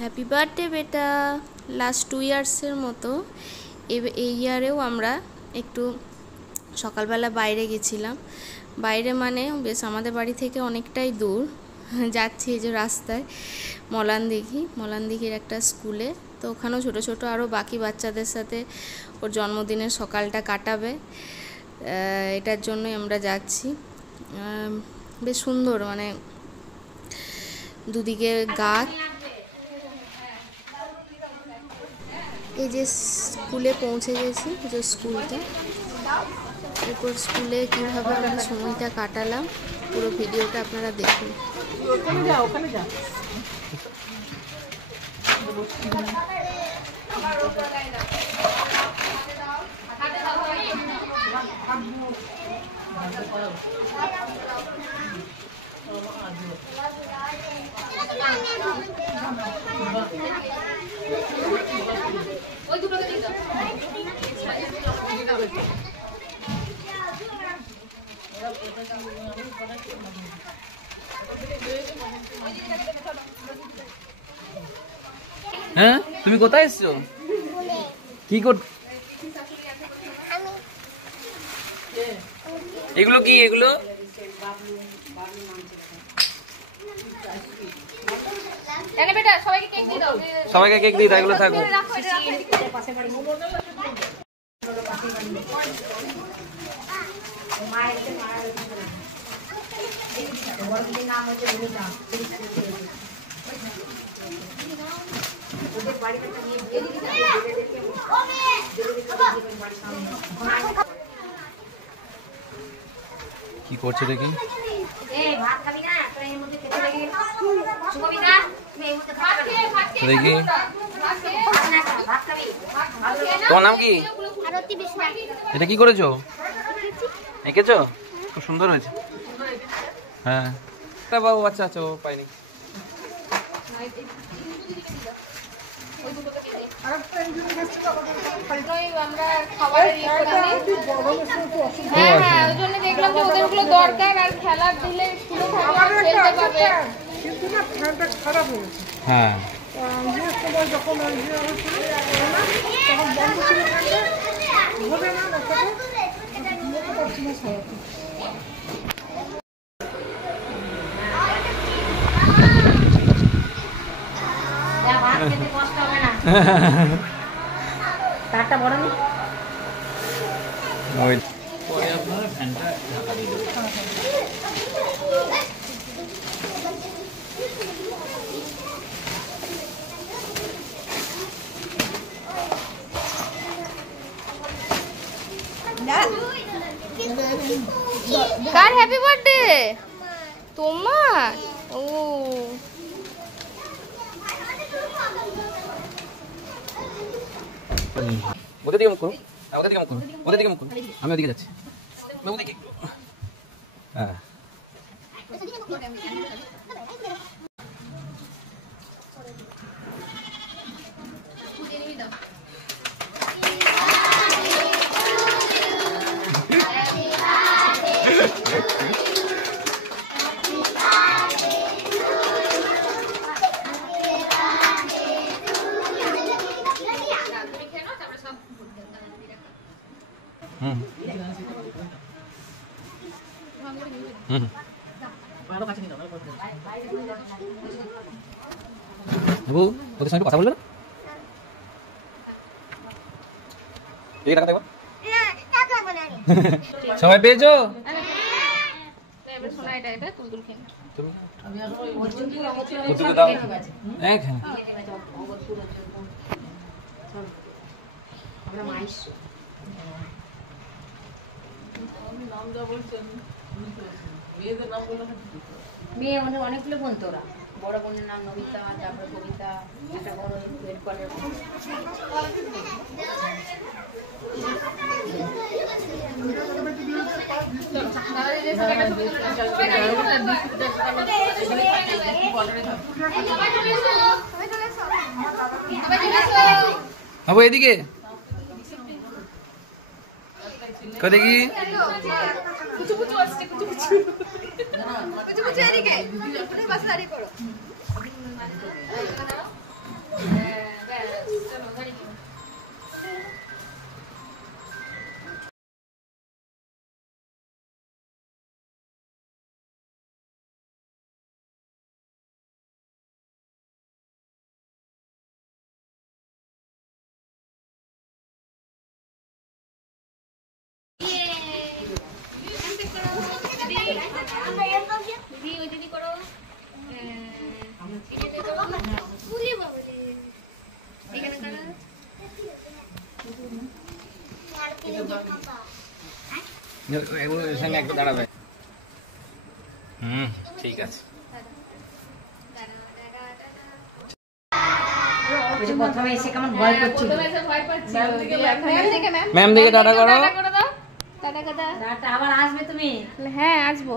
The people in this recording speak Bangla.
হ্যাপি বার্থডে বেটা। লাস্ট 2 ইয়ার্সের মতো এই ইয়ারেও আমরা একটু সকালবেলা বাইরে গেছিলাম। বাইরে মানে বেশ আমাদের বাড়ি থেকে অনেকটাই দূর যাচ্ছি, এই যে রাস্তায় মলানদিঘির একটা স্কুলে। তো ওখানেও ছোটো ছোটো আরও বাকি বাচ্চাদের সাথে ওর জন্মদিনের সকালটা কাটাবে, এটার জন্যই আমরা যাচ্ছি। বেশ সুন্দর, মানে দুদিকে গাছ। এই যে স্কুলে পৌঁছে গেছি, যে স্কুলটা, এরপর স্কুলে কীভাবে আমরা সময়টা কাটালাম পুরো ভিডিওটা আপনারা দেখুন। হ্যাঁ, তুমি কোথায় এসছো? কি কর এগুলো? কি এগুলো? সবাইকে কেক দিয়ে দাও, এগুলো থাকবে। কি করছে দেখি? দেখি তোমার নাম কি? এটা কি করেছো? এঁকেছো? খুব সুন্দর হয়েছে। হ্যাঁ, বাবু বাচ্চা আছে, ও পাইনি। হ্যাঁ, তারটা বড় নেই। পরে আপনারা ফ্যানটা ঢাকা দিয়ে দেবেন। কার হ্যাপি বার্থডে? তোমার? ও ওদের দিকে মুখ করো, ওদের দিকে মুখ করো, ওদের দিকে মুখ করো। আমি ওদিকে যাচ্ছি। ওদিকে হ্যাঁ, বাবু ওদের সঙ্গে কথা বলবে না? সবাই পেয়েছো? মেয়ে আমাদের অনেকগুলো বোন, তোরা বড় বোনের নাম নবিতা, তারপরে কবিতা, একটা বড় কলের। বাবু এদিকে দেখি। এর সঙ্গে একটু দাঁড়াবে। ঠিক আছে। প্রথমে এসে কেমন ভয় করছিল, ম্যাম দিকে টাটা করো। টাটা আবার আসবে তুমি? হ্যাঁ আসবো।